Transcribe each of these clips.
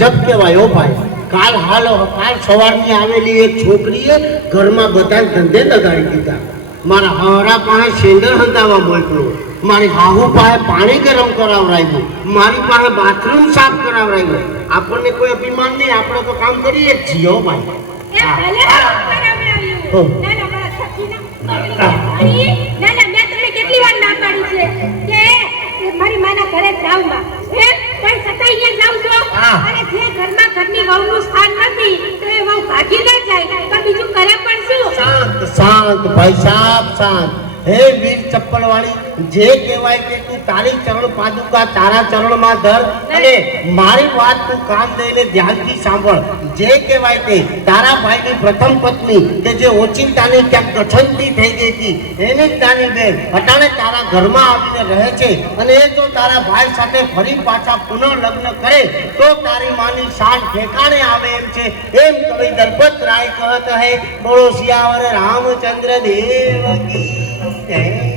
ગજબ કહેવાય હો ભાઈ. કાલ હાલ કાલ સવારની આવેલી એક છોકરીએ ઘરમાં બધા ધંધે લગાડી દીધા. મારા હારા પાસે સેન્ડર હંતાવા મોકલો મારી હાહુ પાસે પાણી ગરમ કરાવડાવ્યું. મારી પાસે બાથરૂમ સાફ કરાવડાવ્યું. આપણને કોઈ અભિમાન નહીં આપણે તો કામ કરીએ જ છીએ હો ભાઈ. મારા સખીના અરે, ના, ના, મેં તને કેટલી વાર ના પાડી છે કે મારી માના ઘરે જાઉં? પણ છતાંય ત્યાં જાઉં છો. અને જે ઘરમાં ઘરની વહુનું સ્થાન નથી, તો એ વહુ ભાગી ના જાય. તો બીજું કરે પણ શું? શાંત શાંત ભાઈ સાહેબ શાંત હે વીર ચપ્પલ વાળી જે કહેવાય કે તું તારી ચરણ પાદુકા તારા ચરણમાં ધર અને મારી વાત તું કાન દઈને ધ્યાનથી સાંભળ. જે કહેવાય તે તારા ભાઈની પ્રથમ પત્ની કે જે ઓચિંતાની ક્યાંક ગઠનથી થઈ ગઈ હતી એની જ નાની બેન અટાણે તારા ઘરમાં આવીને રહે છે અને એ જો તારા ભાઈ સાથે ફરી પાછા પુનઃ લગ્ન કરે તો તારી માની શાન ઠેકાણે આવે એમ છે. એમ કવિ દલપત રાય કહત હે બોલો શિયાવર રામચંદ્ર દેવ કી જય.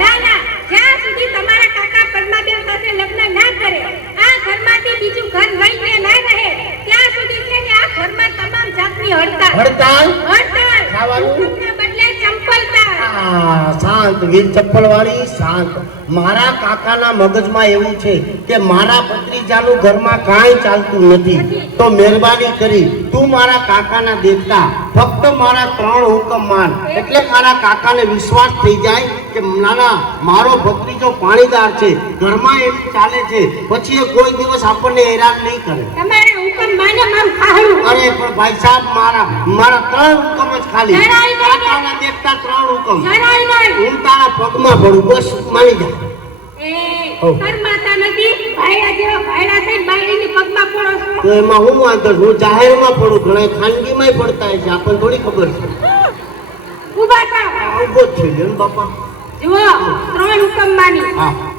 મારા. જ્યાં સુધી તમારા કાકા પદ્માબેન સાથે લગ્ન ના કરે, આ ઘરમાંથી બીજું ઘર લઈને ના રહે, ત્યાં સુધી છે કે આ ઘરમાં તમામ જાતની હડતાલ. હડતાલ હડતાલ. ખાવાનું? બદલે ચંપલતા શાંત વીર ચપ્પલ વાળી શાંત મારા કાકાના મગજમાં એવું છે કે મારા ભત્રીજાનું ઘરમાં કાંઈ ચાલતું નથી. તો મહેરબાની કરી તું મારા કાકાના દેવતા ફક્ત મારા ત્રણ હુકમ માન. એટલે મારા કાકાને વિશ્વાસ થઈ જાય કે નાના મારો ભત્રીજો પાણીદાર છે ઘરમાં એવી ચાલે છે પછી એ કોઈ દિવસ આપણને હેરાન નહીં કરે. તમારે હુકમ માને મારું ખાહડું. અરે પણ ભાઈ સાહેબ મારા મારા ત્રણ હુકમ જ ખાલી. કાકાના દેવતા ત્રણ હુકમ. હું તારા પગમાં પડું બસ માની જા. તો એમાં હું વાંધો હું જાહેરમાં પડું ઘણા ખાનગીમાંય પડતા હોય છે આપણને થોડી ખબર છે ઊભા થાવ. આ ઊભો જ છે બાપા જુઓ, ત્રણ હુકમ માની.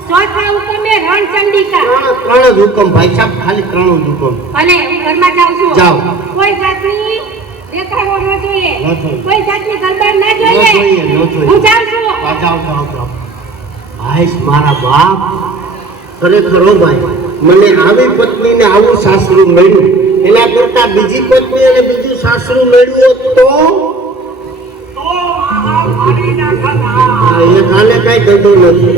ચોથા હુકમે રણચંડિકા. ત્રણ ત્રણ જ હુકમ ભાઈ સાહેબ ખાલી ત્રણ જ હુકમ ભલે, ઘરમાં જાવ છું. જાવ કોઈ જાતની દેખાડો ન જોઈએ. કોઈ જાતની ગડબડ ના જોઈએ. હું જાઉં છું. ભાઈ મારા બાપ ખરેખર ભાઈ મને આવી પત્ની ને આવું સાસરું મળ્યું. એના કરતા બીજી પત્ની અને બીજું સાસરું મળ્યું હોત તો? એ કાલે કઈ થતું નથી.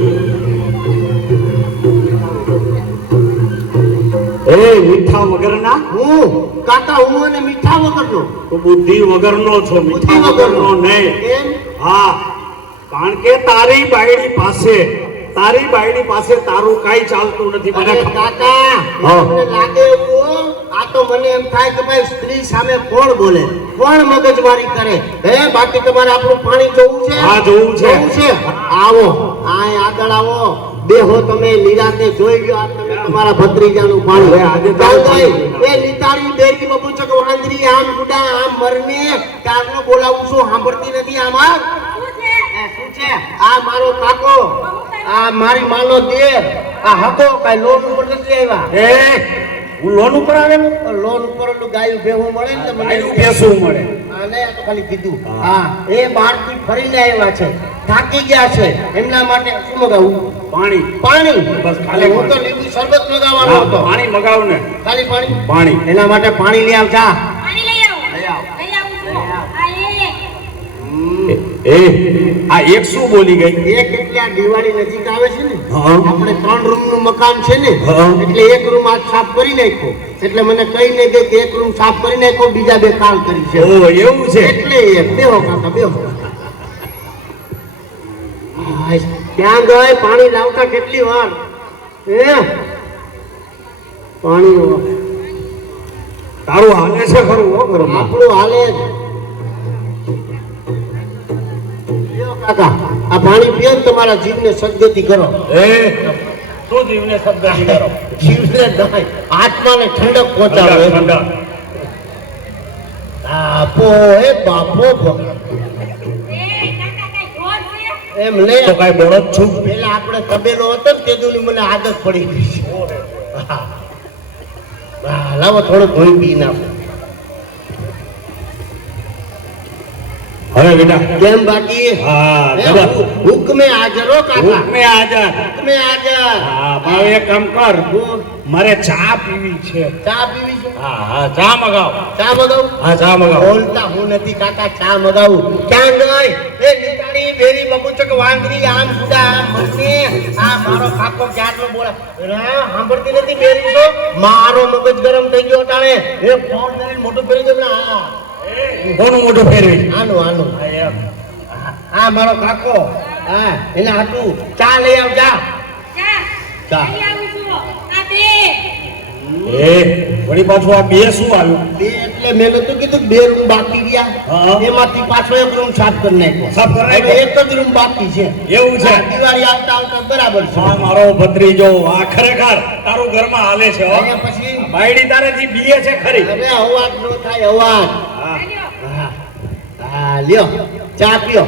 એ મીઠા વગરના? હું કાકા હું અને મીઠા વગરનો. તો બુદ્ધિ વગરનો છો મીઠા. વગરનો. નહીં. હા. કારણ કે તારી બાયડી પાસે તારી બાયડી પાસે તારું કાંઈ ચાલતું નથી મને કાકા મને લાગે એવું આ તો મને એમ થાય કે ભાઈ સ્ત્રી સામે કોણ બોલે? કોણ મગજમારી કરે? હે બાકી તમારે આપણું પાણી જોવું છે? હા, જોવું છે. છે? આવો આ આગળ આવો. દેહો તમે નિરાતે જોઈ ગયો આ તમે તમારા ભત્રીજાનું પાણી. હે આજે જાવ એ લીતારી બેરી બબુચક વાંદરી આમ ગુડા આમ મરને કારનો બોલાવું છું સાંભળતી નથી આમાં? આ મારો કાકો. આ મારી માનો દેર આ હતો કઈ લોન ઉપર નથી આવ્યા. એ હું લોન ઉપર આવેલો લોન ઉપર ગાયું મળે ને મને મળે. આને તો ખાલી કીધું. હા. એ બહારથી ફરીને આવ્યા છે. થાકી ગયા છે. એમના માટે શું મગાવું? પાણી. પાણી. બસ ખાલી હું તો. લીંબુ શરબત મગાવવાનો હતો. પાણી મગાવ ને. ખાલી પાણી? પાણી. એના માટે પાણી લઈ આવજા. પાણી લઈ આવ. લઈ આવ. લઈ આવ છું. આ એ. એ. આ એક શું બોલી ગઈ? એક એટલે આ દિવાળી નજીક આવે છે ને? આપણે ત્રણ રૂમનું મકાન છે ને? એટલે એક રૂમ આજ સાફ કરી નાખ્યો. એટલે મને કહીને ગઈ કે એક રૂમ સાફ કરી નાખ્યો બીજા બે કાલ કરી છે. ઓ એવું છે? એટલે એક બેહો કાકા બેહો ત્યાં ગઈ પાણી લાવતા કેટલી વાર? હે? પાણી તારું હાલે છે ખરું. આપણું હાલે જ. કાકા આ પાણી પીઓ તમારા જીવને સદગતિ કરો. એ તું જીવને સદગતિ કરો? જીવને નહીં આત્માને ઠંડક પહોંચાડો એમ. બાપો એ બાપો એમ? એમ તો કાંઈ બોલો છું. પેલા આપણે તબેલો હતો ને તેદુની મને આદત પડી ગઈ છે. લાવો થોડું ઘણી પી નાખો. હવે બેટા. કેમ બાકી? હા દાદા હુકમે હાજર કાકા. હુકમે હાજર. હુકમે હાજર. હા ભાવ એક કામ કર. મારે ચા પીવી છે. ચા પીવી છે? હા હા ચા મગાવ. ચા મગાવ? હા ચા મગાવ. બોલતા હું નથી કાકા ચા મગાવ. ક્યાં ગઈ એ નીતાળી બેરી બબુચક વાંદરી આમ ગુડા આમ મને આ મારો કાકો ક્યારનો બોલા? રા સાંભળતી નથી બેરી તો? મારો મગજ ગરમ થઈ ગયો ટાણે એ ફોન કરીને મોટું કરી દો ને હા. કોનું મોઢું ફેરવી. આનું આનું. હા, મારો કાકો. હા એના હાટું. ચા લઈ આવ જા ચા ચા. એ વળી પાછું આ બે શું આવ્યું? બે એટલે મેં નતું કીધું બે રૂમ બાકી રહ્યા. હા. એમાંથી પાછો એક રૂમ સાફ કરી નાખ્યો. સાફ કરી નાખ્યો? એક જ રૂમ બાકી છે. એવું છે. દિવાળી આવતા આવતા બરાબર છે. હા મારો ભત્રીજો આ ખરેખર તારું ઘરમાં હાલે છે હો. પછી? બાયડી તારેથી બીએ છે ખરી. અરે અવાજ નો થાય અવાજ. હા. હા. હા લ્યો ચા પીઓ.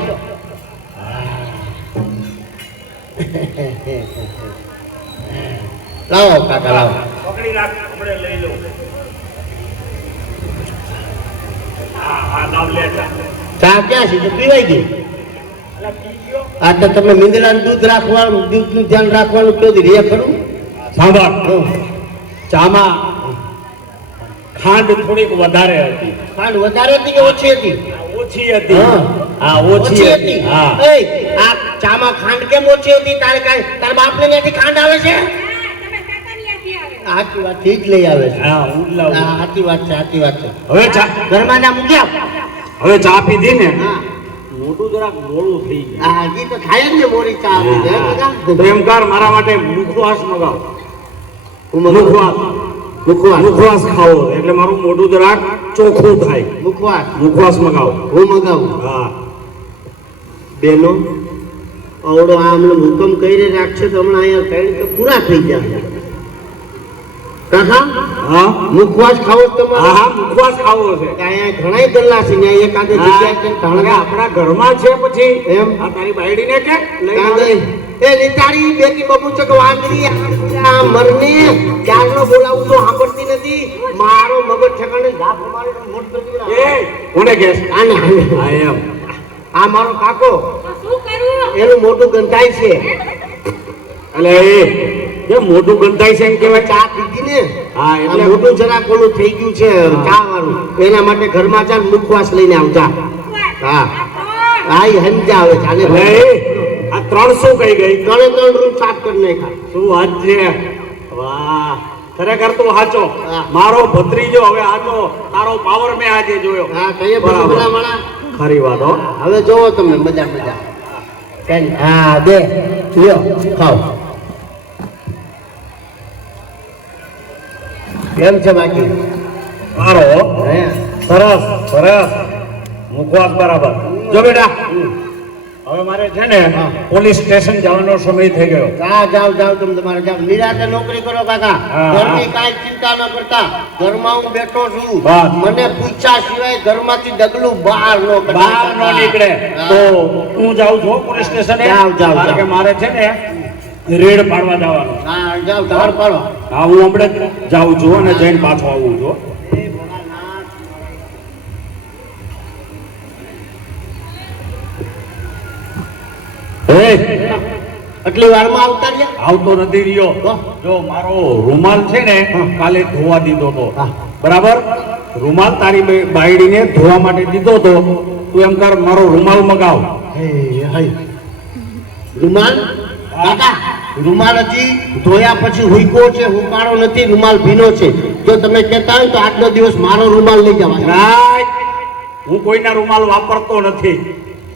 લાવો કાકા લાવો. પકડી રાખ આપણે લઈ લે. ચા ક્યાં છે? તો પીવાઈ ગઈ આ તો તમે મીંદડાનું દૂધ રાખવાનું દૂધનું ધ્યાન રાખવાનું કયો દી રે ખરું? સાંભળ. ચામાં ખાંડ થોડીક વધારે હતી. ખાંડ વધારે હતી કે ઓછી હતી? ઓછી હતી. હા. ઓછી હતી. હા. આ ચામાં ખાંડ કેમ ઓછી હતી? તારે કાંઈ તારા બાપને ત્યાંથી ખાંડ આવે છે? સાચી વાત ઠીક લઈ આવે છે. હા હું જ વાત છે સાચી વાત છે. હવે ચા ઘરમાં ના મૂક્યા હવે ચા પીધી ને. મોટું જરાક મોડું થઈ ગયું. હા તો થાય જ ને મોરી ચા આવી તો એમ કર મારા માટે મુખવાસ મગાવ. મુખવાસ. મુખવાસ. મુખવાસ ખાવો. એટલે મારું મોઢું જરાક ચોખ્ખું થાય. મુખવાસ. મુખવાસ મગાવો. હું મગાવું? હા. બેનો અવડો આ હમણાં હુકમ કરી રાખશે તો હમણાં અહીંયા કઈ પૂરા થઈ ગયા કાકા હા. મુખવાસ ખાવો તમારે? હા મુખવાસ ખાવો છે. અહીંયા ઘણા ગલ્લા છે ત્યાં એકાદે જગ્યાએ છે કારણ કે ધણગા આપણા ઘરમાં છે પછી. એમ? આ તારી બાયડીને કે? લઈને કાં આવે. ગઈ? એ લીતાડી બેટી બબુચક વાંદરી આ મરને ક્યારનો બોલાવું તો સાંભળતી નથી. મારો મગજ ઠેકાણે ઝાપ મારીને મોટ કરી એ કોને કે? આને આને. એમ. આ મારો કાકો. શું એનું મોટું ગંધાય છે. એટલે એ મોઢું ગંધાય છે એમ કહેવાય. ચા પીધી ને? હા એટલે મોઢું જરાક ઓલું થઈ ગયું છે ચા વાળું એના માટે ઘરમાં ચાલ મુખવાસ લઈને આવજા હા. હા એ સમજા આવે ચાલે આ ત્રણ શું કહી ગઈ? ત્રણે ત્રણ રૂમ સાફ કરી નાખ્યા. શું વાત છે? વાહ. ખરેખર તું સાચો. મારો ભત્રીજો હવે આજો તારો પાવર મેં આજે જોયો. હા કઈ બરાબર. ખરી વાત હો. હવે જોવો તમે મજા મજા. કઈ હા દે લ્યો ખાઓ. કેમ છે બાકી? મારો? સરસ સરસ. મુખવાસ બરાબર. જો બેટા હવે મારે છે ને પોલીસ સ્ટેશન જવાનો સમય થઈ ગયો. જાઓ જાવ જાવ તમે તમારે જાવ નિરાતે નોકરી કરો કાકા. ઘરની કાઈ ચિંતા ન કરતા. ઘરમાં હું બેઠો છું. મને પૂછ્યા સિવાય ઘરમાંથી ડગલું બહાર નો બહાર ન નીકળે. તો હું જાઉં છું પોલીસ સ્ટેશને. જાવ જાવ કે મારે છે ને રેડ પાડવા જવા હા જાઓ ધાર પાડો. હા હું હમણાં જાઉં છું અને જઈને પાછો આવું છું આટલી વારમાં આવતા રહ્યા? આવતો નથી રહ્યો. જો મારો રૂમાલ છે ને કાલે ધોવા દીધો તો બરાબર? રૂમાલ તારી બાયડીને ધોવા માટે દીધો તો તું એમ કર મારો રૂમાલ મગાવ. રૂમાલ? કાકા રૂમાલ હજી ધોયા પછી હુઈકો છે હુકાળો નથી રૂમાલ ભીનો છે. જો તમે કહેતા હોય તો આજનો દિવસ મારો રૂમાલ લઈ જવા રાઈટ. હું કોઈના રૂમાલ વાપરતો નથી.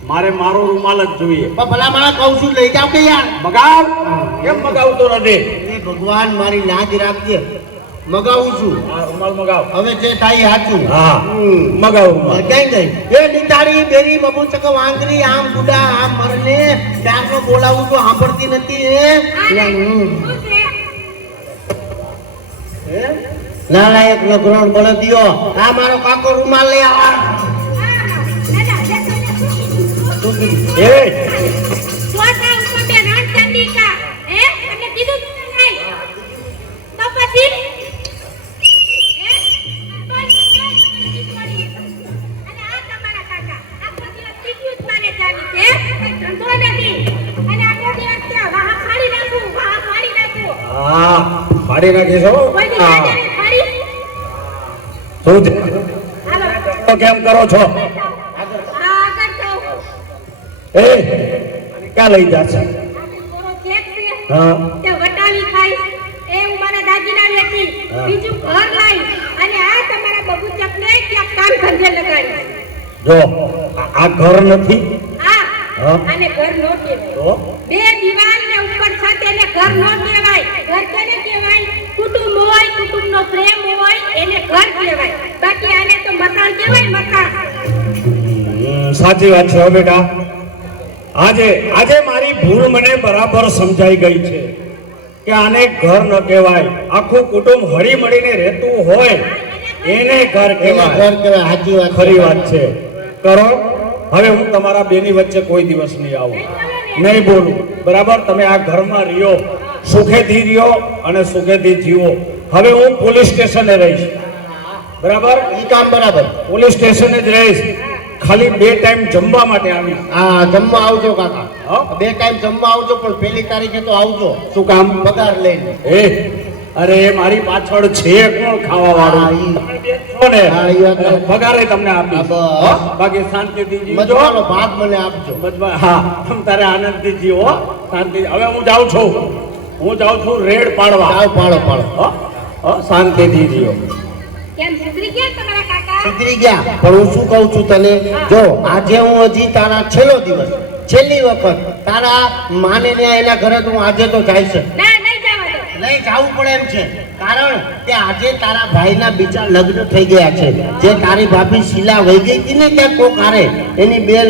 મારે મારો રૂમાલ જ જોઈએ. પણ ભલા મારા કહું છું લઈ જાવ કે યાર. મગાવ કેમ મગાવતો નથી? એ ભગવાન મારી લાજ રાખજે. મગાવું છું. હા મગાવ. હવે જે થાય એ સાચું. હા. હમ. કઈ ગઈ એ નિતારી બેરી બબુચક વાંગરી આમ બુડા આમ મરને ત્યારનો બોલાવું તો સાંભળતી નથી હે? હમ. શું ગ્રહણ? નાલાયક બળદિયો. આ મારો કાકો રૂમાલ લઈ આવા? એ પછી? હા મારી નાખીશ હો. શું છે? કેમ કરો છો? એ ક્યાં લઈ કેક છે. હા. વટાવી ખાઈ. એ હું મારા દાદીના લેતી. બીજું ઘર લાવી અને આ તમારા બબુચકને ક્યાંક કામ ધંધે લગાડી. જો આ- ઘર નથી. હા. અને ઘર નો કહેવાય. બે દીવાલ ને ઉપર છત એને ઘર નો ઘર કોને કહેવાય કુટુંબ હોય કુટુંબનો પ્રેમ હોય એને ઘર કહેવાય. બાકી આને તો મકાન કહેવાય મકાન. સાચી વાત છે હો બેટા. આજે આજે મારી ભૂલ મને બરાબર સમજાઈ ગઈ છે કે આને ઘર ન કહેવાય. આખું કુટુંબ હળી મળીને રહેતું હોય એને ઘર કહેવાય. ઘર કહેવાય સાચી વાત ખરી વાત છે. કરો હવે હું તમારા બેની વચ્ચે કોઈ દિવસ નહીં આવું. નહીં બોલું. બરાબર? તમે આ ઘરમાં રહ્યો. સુખેથી રહ્યો અને સુખેથી જીવો હવે હું પોલીસ સ્ટેશને રહીશ. બરાબર? એ કામ બરાબર. પોલીસ સ્ટેશને જ રહીશ. ખાલી બે ટાઈમ જમવા માટે આવી હા જમવા આવજો કાકા? બે ટાઈમ જમવા આવજો પણ પહેલી તારીખે તો આવજો. શું કામ? પગાર લઈને. એ અરે મારી પાછળ છે કોણ ખાવા વાળું પગારે તમને આપી. બાકી શાંતિથી મજવાનો ભાગ મને આપજો. મજબા- હા તમ તારે આનંદથી જીવો શાંતિ હવે હું જાઉં છું. હું જાઉં છું રેડ પાડવા. આવ પાડો પાડો. હો? હો? શાંતિથી સુધરી ગયા તમારા કાકા? સુધરી ગયા પણ હું શું કહું છું તને? જો આજે હું હજી તારા છેલ્લો દિવસ છેલ્લી વખત તારા માને ત્યાં એના ઘરે તો હું આજે તો જાય છે. નહીં જવા દો. લઈ જવું પડે એમ છે. કારણ કે આજે તારા ભાઈના બીજા લગ્ન થઈ ગયા છે. જે તારી ભાભી શીલા વહી ગઈ હતી ને ત્યાં કોક હારે? એની બેન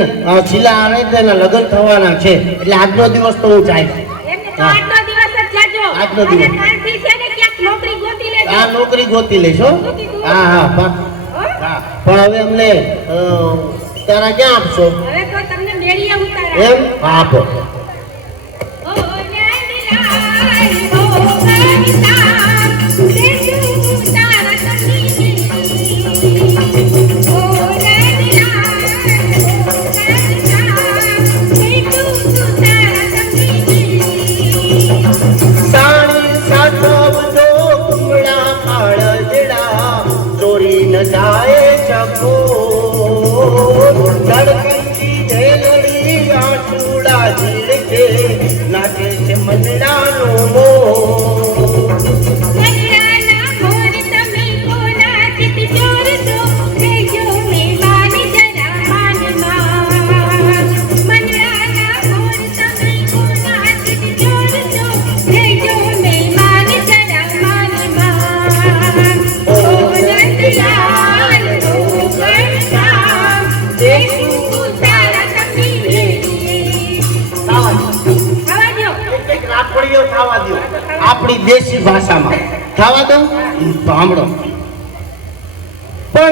શીલા હારે એના લગ્ન થવાના છે. એટલે આજનો દિવસ તો હું જાય. આજનો દિવસ ક્યાંક નોકરી ગોતી લઈશ હા હા હા પણ હવે અમને તારા ક્યાં આપશો? એમ? હા આપો. ઓ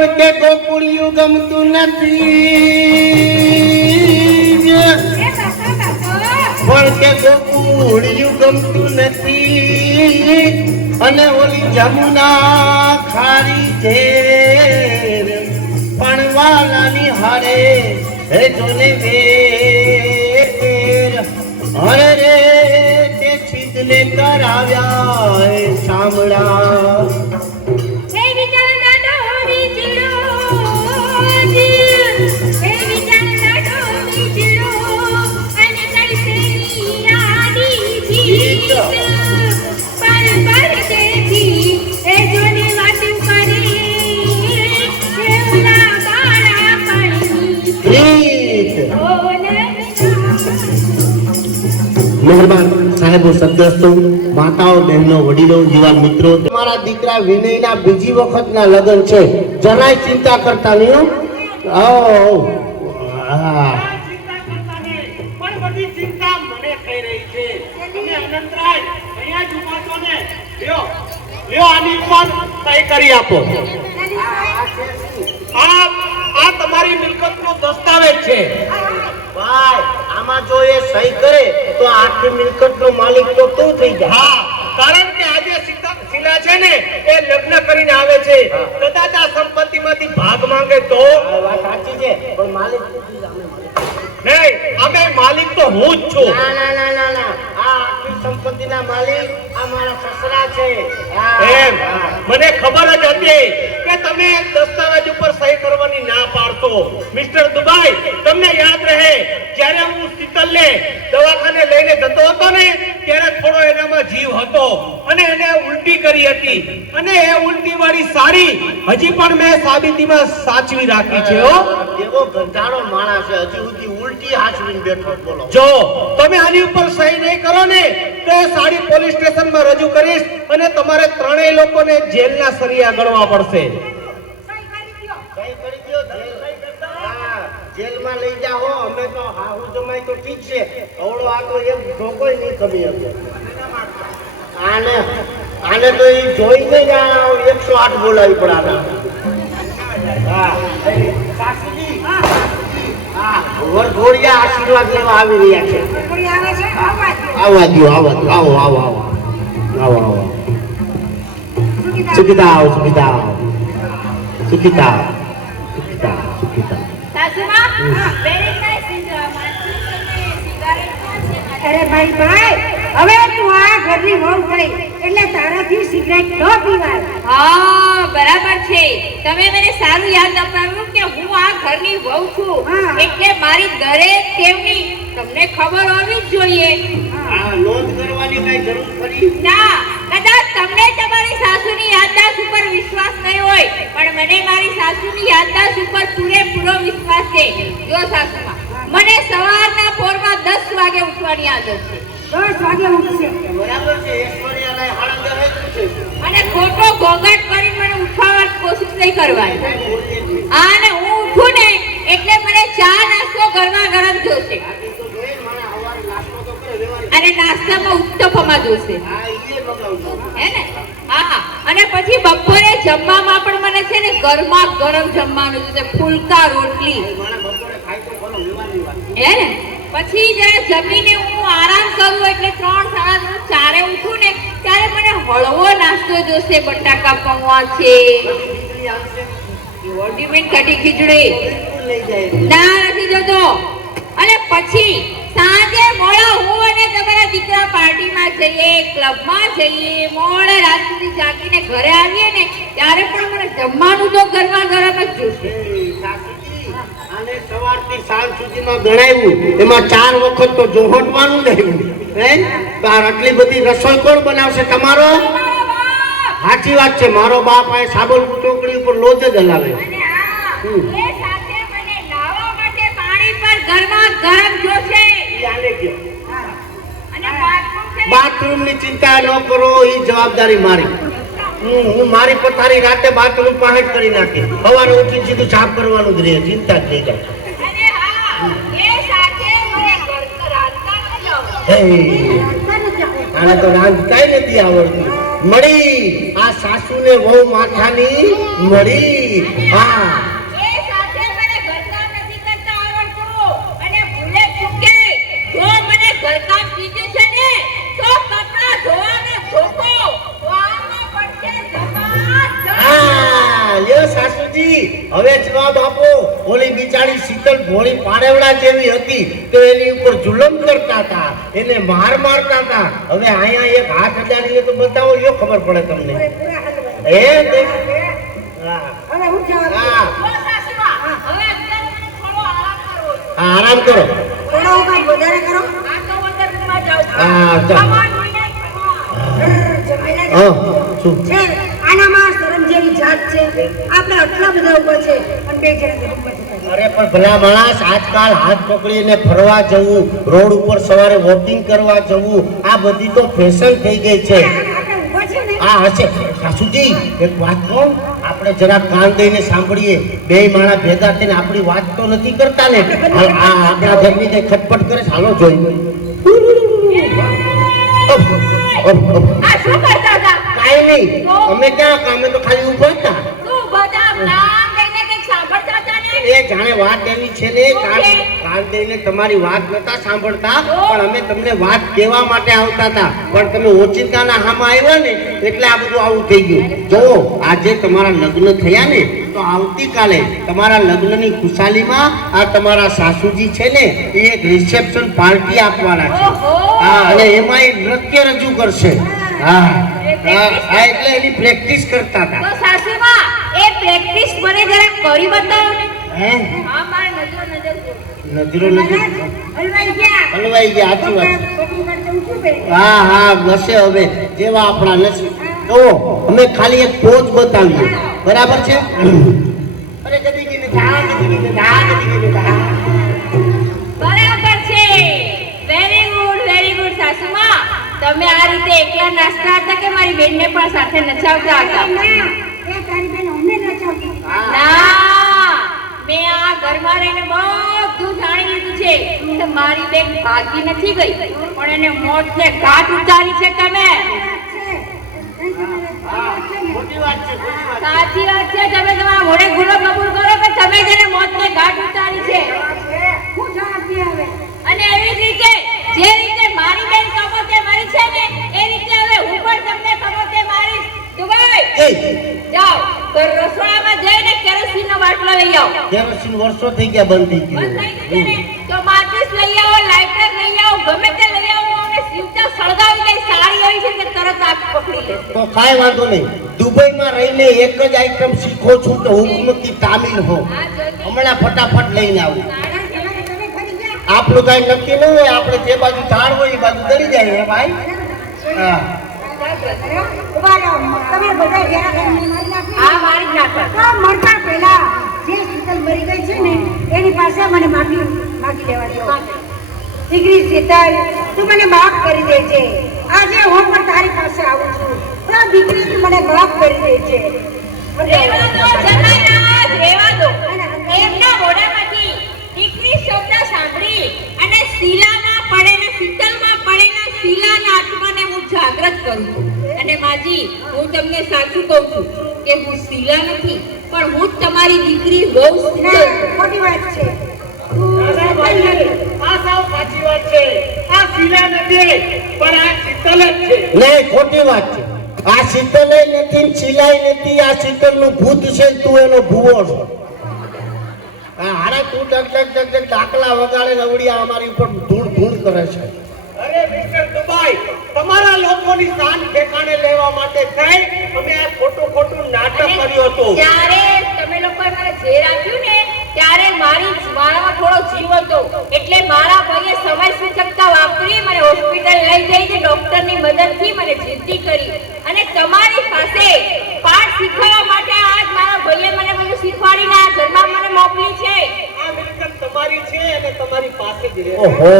પણ કે ગોકુળિયું ગમતું નથી. પણ કે ગોકુળિયું ગમતું નથી. અને ઓલી જમુના ખારી ઝેર પણ વાલાની હારે હે જોને વેર. હરે રે, તે છીદને કરાવ્યા શામળા સાહેબો સદસ્યો માતાઓ બહેનો વડીલો યુવા મિત્રો. તમારા દીકરા વિનયના બીજી વખતના લગ્ન છે. જરાય ચિંતા કરતા નહીં હો. આવો, આવો. હા ચિંતા મને થઈ રહી છે. તમે અનંતરાય અહીંયા જ ઊભા છો ને? લ્યો લ્યો આની ઉપર સહી કરી આપો. આ આ તમારી મિલકતનો દસ્તાવેજ છે. ભાઈ આમાં જો એ સહી કરે તો આખી મિલકતનો માલિક તો તું થઈ જાય. હા કારણ કે આજે શિલા છે ને એ લગ્ન કરીને આવે છે. કદાચ આ સંપત્તિમાંથી ભાગ માંગે તો? વાત સાચી છે પણ માલિક. નહીં અમે માલિક તો હું જ છું. ના ના ના ના ના. આ આ આખી સંપત્તિના માલિક આ મારા સસરા છે. એમ. મને ખબર જ હતી કે તમે દસ્તાવેજ ઉપર સહી કરવાની ના પાડતો. મિસ્ટર દુબાઈ તમને યાદ રહે જ્યારે હું શીતલને દવાખાને લઈને જતો હતો ને ત્યારે થોડો એનામાં જીવ હતો. અને એને ઉલટી કરી હતી. અને એ ઉલટી વાળી સારી હજી પણ મેં સાબિતીમાં સાચવી રાખી છે હો. એવો ગંધાળો માણસ છે. હજી સુધી ઉલટી હાચવીને બેઠો બોલો. જો તમે આની ઉપર સહી નહીં કરો ને તો સાડી પોલીસ સ્ટેશનમાં રજૂ કરીશ અને તમારે ત્રણેય લોકોને જેલના સરિયા ગણવા પડશે. કઈ કરી દ્યો, જેલ. હા, જેલમાં લઈ જાઓ અમે તો હાહુ જમાય તો ઠીક છે. અવળો આ તો એક ઢોકોય નહીં ખમી શકે આને આને તો એ જોઈને જ એકસો આઠ બોલાવી પડે આને. હા. વરઘોડિયા આશીર્વાદ લેવા આવી રહ્યા છે છોકરી આવે છે આવવા દો. આવવા દો આવવા દો આવો આવો આવો આવો આવો સુકીતા. સુખિતા આવો સુખિતા આવો સુખિતા સુખિતા સુખિતા સાસુમા very nice સિંગરમાં. સિગારેટ કોણ છે? અરે ભાઈ ભાઈ હવે તું આ ઘરની વહુ થઈ એટલે તારાથી સિગરેટ ન પીવાય. હા બરાબર છે. તમે મને સારું યાદ અપાવ્યું કે હું આ ઘરની વહુ છું. એટલે મારી દરેક ટેવની તમને ખબર હોવી જ જોઈએ. આ નોંધ કરવાની કઈ જરૂર પડી? ના કદાચ તમને તમારી સાસુની યાદદાસ્ત ઉપર વિશ્વાસ નહીં હોય પણ મને મારી સાસુની યાદદાસ્ત ઉપર પૂરેપૂરો વિશ્વાસ છે. જો સાસુમાં. મને સવારના પોરમાં દસ વાગે ઉઠવાની આદત છે. દસ વાગે ઉઠશે. છે છે. અને ખોટો ઘોંઘાટ કરીને મને ઉઠાવવાની કોશિશ નહીં કરવાની. હા અને હું ઉઠું ને એટલે મને ચા નાસ્તો ગરમા ગરમ જોશે ને. અને નાસ્તામાં ઉત્તપમાં જોશે. હા ને? હા હા. અને પછી બપોરે જમવામાં પણ મને છે ને ગરમા ગરમ જમવાનું જોશે ફુલકા રોટલી. હે ને? પછી જ્યારે જમીને હું આરામ કરું એટલે ત્રણ સાડા ત્રણ ચારે ઉઠું ને, ત્યારે મને હળવો નાસ્તો જોશે, બટાકા પૌવા છે. આવશે ખીચડી. ના, નથી જતો. અને પછી સાંજે મોડા હું અને તમારા દીકરા પાર્ટીમાં જઈએ, ક્લબમાં જઈએ, મોડે રાત સુધી ઘરે આવીએ ને, ત્યારે પણ મને જમવાનું તો ગરમા ગરમ જ જોશે. એ સવારથી સાંજ સુધીમાં ગણાવ્યું. એમાં ચાર વખત તો જોહટવાનું જ આવ્યું. હે તો આટલી બધી રસોઈ કોણ બનાવશે તમારો? સાચી વાત છે મારો બાપ આ સાબરપુર ચોકડી ઉપર લોજ જ હલાવે. બાથરૂમની? બાથરૂમની ચિંતા ન કરો એ જવાબદારી મારી. હું મારી પથારી રાતે બાથરૂમ પાણી કરી નાખી. સવારે ઉઠીને સીધું સાફ કરવાનું જ રહે ચિંતા જ નહીં આવડતું. આને તો રાંધતાય નથી આવડતું. મળી આ સાસુને બહુ માથાની મળી. હા. સાસુજી હવે જવાબ આપો. ઓલી બિચારી શીતલ ભોળી પાડેવડા જેવી હતી. તો એની ઉપર જુલમ કરતા હતા. એને માર મારતા હતા. હવે અહીંયા એક હાથ અડાડીને તો બતાવો લ્યો ખબર પડે તમને. હે આરામ કરો. હા, ચાલ. હા શું? છે. આપણે આટલા બધા ઉપર છે. અને બે જણા અરે પણ ભલા માણસ આજકાલ હાથ પકડીને ફરવા જવું રોડ ઉપર સવારે વોકિંગ કરવા જવું આ બધી તો ફેશન થઈ ગઈ છે. આ હશે. સાસુજી એક વાત કહું આપણે જરા કાન દઈને સાંભળીએ. બે માણા ભેગા થઈને આપણી વાત તો નથી કરતા ને. આ આપણા ઘરની કઈ ખટપટ કરે હાલો જોઈ. આ શું કરતા કાંઈ નહીં. અમે ક્યાં કામે? તો ખાલી ઊભા હતા એ જાણે વાત એવી છે ને કાન દઈને તમારી વાત નતા સાંભળતા પણ અમે તમને વાત કહેવા માટે આવતા હતા. પણ તમે ઓચિંતાના હામાં આવ્યા ને એટલે આ બધું આવું થઈ ગયું. જો આજે તમારા લગ્ન થયા ને તો આવતીકાલે તમારા લગ્નની ખુશાલીમાં આ તમારા સાસુજી છે ને એ એક રિસેપ્શન પાર્ટી આપવાના છે. હા અને એમાં એ નૃત્ય રજૂ કરશે. હા. હા એટલે એની પ્રેક્ટિસ કરતા તો સાસુમાં એ પ્રેક્ટિસ મને જરા કરી બતાવો ને. હે? હા મારે નજર નજર નજરો હલવાઈ ગયા. હલવાઈ ગયા. વાત. હા હા બસે હવે. જેવા આપણા નસીબ. તો અમે ખાલી એક પોચ બતાવીએ. બરાબર છે? અરે કદી કીધું ગદી ગીને એકલા નાચતા હતા કે મારી બેનને પણ સાથે નચાવતા હતા છે કે મારી બેન પણ તમે છે. તમે તમારા મોઢે ઘાટ ઉતારી છે. અને એવી જ રીતે, જે રીતે મારી બેન કમોતે મરી છે ને પણ તમને કમોતે મારીશ દુબઈ? જાઓ. તો રસોડામાં જઈને કેરોસીનનો બાટલો લઈ આવો. કેરોસીન વર્ષો થઈ ગયા બંધ થઈ ગયું? તો માચિસ લઈ આવો લાઇટર લઈ આવો ગમે તે લઈ આવો અને સીવતા સળગાવી દે સારી હોય છે કે તરત આગ પકડી લે તો કાંઈ વાંધો નહીં. દુબઈમાં રહીને એક જ આઈટમ શીખો છું તો હુકમતી તામિલ હો હમણાં ફટાફટ લઈને આવું. આપણું કાંઈ નક્કી ન હોય આપણે જે બાજુ ઢાળ હોય એ બાજુ કરી જાય ભાઈ? હા. ઊભા રહો. તમે બધા ભેગા થઈને મારી નાખી. આ મારી જ નાખો. તો મરતા પહેલા જે શીતલ મરી ગઈ છે ને એની પાસે મને માફી માગી લેવા દો દીકરી શીતલ તું મને માફ કરી દે છે. આજે હું પણ તારી પાસે આવું છું. તો દીકરી મને માફ કરી દે છે. રેવા દો જમાઈનાથ, રેવા દો. કરું છું. અને માજી હું તમને સાચું કહું છું કે હું શીલા નથી પણ હું જ તમારી દીકરી બહુ શીતલ ખોટી વાત છે. આ સાવ સાચી વાત છે. આ શીલા નથી પણ આ શીતલ જ છે. નહીં ખોટી વાત છે. આ શીતલ નથી શીલાય નથી આ શીતલનું ભૂત છે તું એનો ભૂવો છો. આ હારા તું ડગ ડગ ડગ ડગ ડાકલા વગાડે ને અમારી ઉપર ધૂળ ધૂળ કરે છે. અરે મિસ્ટર દુબાઈ તમારા લોકોની શાન ઠેકાણે લેવા માટે થઈ અમે આ ખોટું ખોટું નાટક કર્યું હતું. ત્યારે તમે લોકોએ મને ઝેર આપ્યું ને ત્યારે મારી મારામાં થોડો જીવ હતો. એટલે મારા ભાઈએ સમય સૂચકતા વાપરી મને હોસ્પિટલ લઈ જઈને ડોક્ટરની મદદથી મને જીતી કરી. અને તમારી પાસે પાઠ શીખવવા માટે આજ મારા ભાઈએ મને બધું શીખવાડીને આ ઘરમાં મને મોકલી છે. તમારી છે અને તમારી પાસે જ રહે. ઓહો,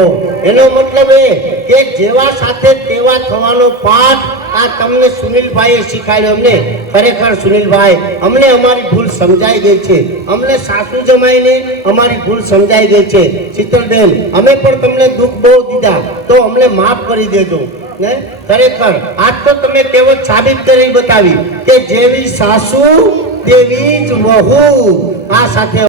એનો મતલબ એ કે જેવા સાથે તેવા થવાનો પાઠ આ તમને સુનિલભાઈએ શીખવાડ્યો અમને. ખરેખર સુનિલભાઈ, અમને અમારી ભૂલ સમજાઈ ગઈ છે. અમને સાસુ જમાઈને અમારી ભૂલ સમજાઈ ગઈ છે. શીતલબેન, અમે પણ તમને દુઃખ બહુ દીધા, તો અમને માફ કરી દેજો. ને? ખરેખર, આજ તો તમે કહેવત સાબિત કરી બતાવી કે જેવી સાસુ, તેવી જ વહુ. આ સાથે